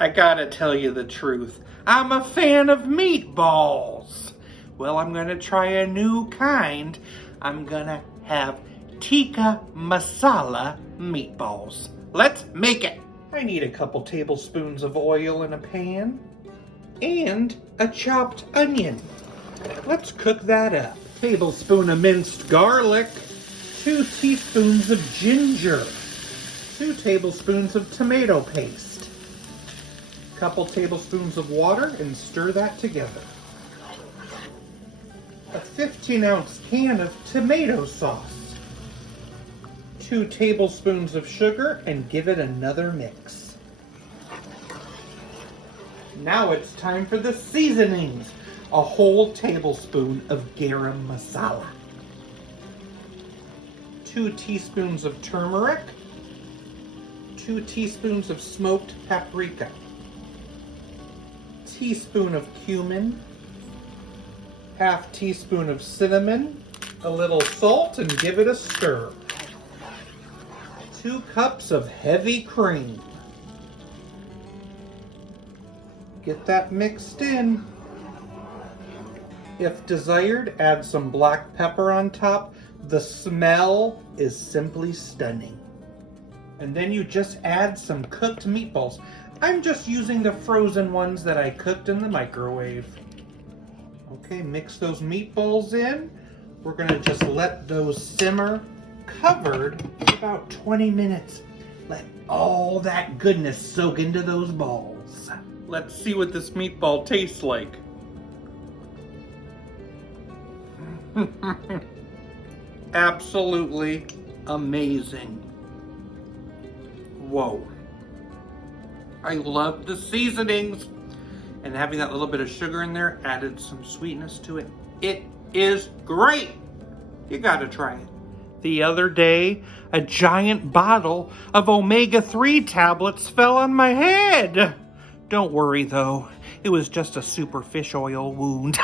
I gotta tell you the truth. I'm a fan of meatballs. Well, I'm gonna try a new kind. I'm gonna have Tikka Masala Meatballs. Let's make it. I need a couple tablespoons of oil in a pan and a chopped onion. Let's cook that up. Tablespoon of minced garlic, 2 teaspoons of ginger, 2 tablespoons of tomato paste, a couple tablespoons of water, and stir that together. A 15-ounce can of tomato sauce, 2 tablespoons of sugar, and give it another mix. Now it's time for the seasonings. A whole tablespoon of garam masala, 2 teaspoons of turmeric, 2 teaspoons of smoked paprika, teaspoon of cumin, half teaspoon of cinnamon, a little salt, and give it a stir. 2 cups of heavy cream. Get that mixed in. If desired, add some black pepper on top. The smell is simply stunning. And then you just add some cooked meatballs. I'm just using the frozen ones that I cooked in the microwave. Okay, mix those meatballs in. We're gonna just let those simmer covered for about 20 minutes. Let all that goodness soak into those balls. Let's see what this meatball tastes like. Absolutely amazing. Whoa. I love the seasonings. And having that little bit of sugar in there added some sweetness to it. It is great. You gotta try it. The other day, a giant bottle of omega-3 tablets fell on my head. Don't worry though, it was just a super fish oil wound.